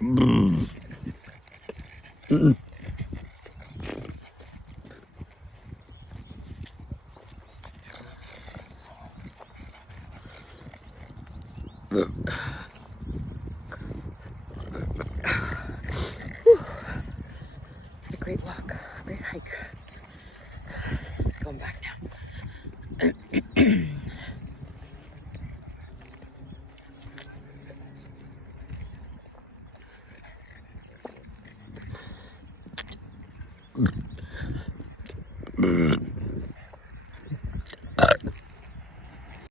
A great walk, a great hike. Going back now.